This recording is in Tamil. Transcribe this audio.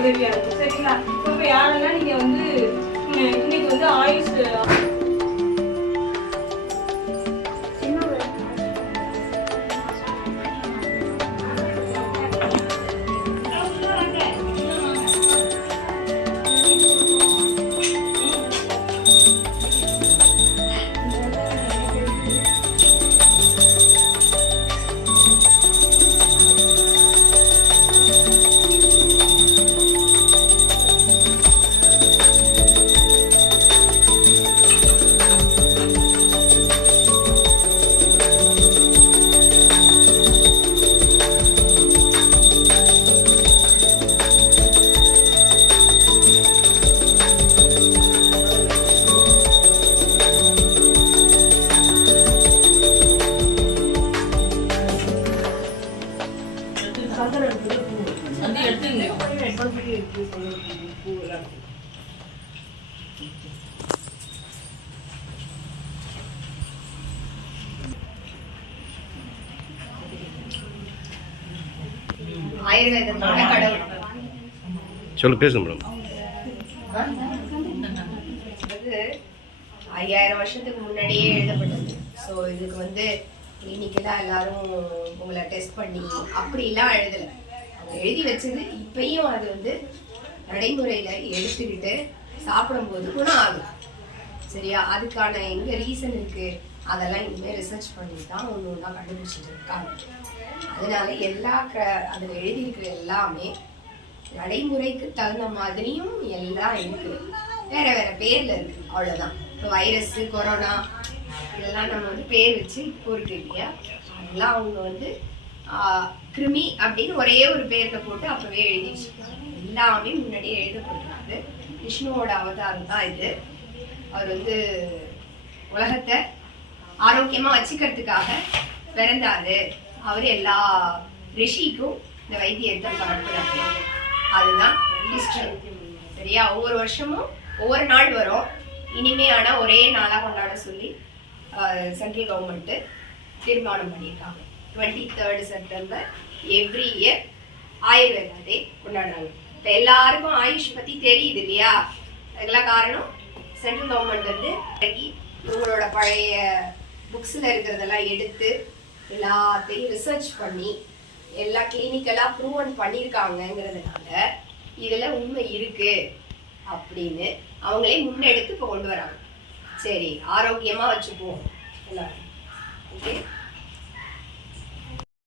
உதவியாக இருக்கும். சரிங்களா இப்போ யாரெல்லாம் நீங்கள் வந்து இன்னைக்கு வந்து ஆயுஷ் ஆயுர்வேதத்தோட கடவுள் சொல்லு பேசுங்க மேடம். இது ஐயாயிரம் வருஷத்துக்கு முன்னாடியே எழுதப்பட்டது. ஸோ இதுக்கு வந்து கிளினிக்கலாக எல்லாரும் உங்களை டெஸ்ட் பண்ணி அப்படிலாம் எழுதலை. அவங்க எழுதி வச்சது இப்பயும் அது வந்து நடைமுறையில் எடுத்துக்கிட்டு சாப்பிடும்போது குணம் ஆகும் சரியா? அதுக்கான எங்க ரீசன் இருக்கு? அதெல்லாம் இனிமேல் ரிசர்ச் பண்ணி தான் ஒன்று ஒன்றா கண்டுபிடிச்சிட்டு இருக்காங்க. அதனால எல்லா க அதில் எழுதியிருக்கிற எல்லாமே நடைமுறைக்கு தகுந்த மாதிரியும் எல்லாம் இருக்கு. வேற வேற பேர்ல இருக்கு. அவ்வளோதான் இப்போ வைரஸு கொரோனா இதெல்லாம் நம்ம வந்து பேர் வச்சு இப்போ இல்லையா அதெல்லாம் அவங்க வந்து கிருமி அப்படின்னு ஒரே ஒரு பேரில் போட்டு அப்பவே எழுதி வச்சுருக்காங்க எல்லாமே முன்னாடியே எழுதப்பட்டிருக்கு. விஷ்ணுவோட அவதாரம் தான் இது. அவர் வந்து உலகத்தை ஆரோக்கியமாக வச்சுக்கிறதுக்காக பிறந்தாரு. அவர் எல்லா ரிஷிக்கும் இந்த வைத்தியத்தை பரப்புறாரு அதுதான் ஈஸ்டர் சரியா? ஒவ்வொரு வருஷமும் ஒவ்வொரு நாள் வரும். இனிமே ஒரே நாளாக கொண்டாட சொல்லி சென்ட்ரல் கவர்மெண்ட்டு தீர்மானம் பண்ணியிருக்காங்க. Twenty third September every year Ayurveda day கொண்டாடுறாங்க. இப்போ எல்லாருக்கும் ஆயுஷ் பற்றி தெரியுது இல்லையா? அதுக்கெல்லாம் காரணம் சென்ட்ரல் கவர்மெண்ட் வந்து இறங்கி இவங்களோட பழைய புக்ஸில் இருக்கிறதெல்லாம் எடுத்து எல்லாத்தையும் ரிசர்ச் பண்ணி எல்லா கிளினிக்கெல்லாம் ப்ரூவன் பண்ணியிருக்காங்கங்கிறதுனால இதில் உண்மை இருக்குது அப்படின்னு அவங்களே முன்னெடுத்து இப்போ கொண்டு வராங்க. சரி ஆரோக்கியமாக வச்சுப்போம். எல்லாரும். ஓகே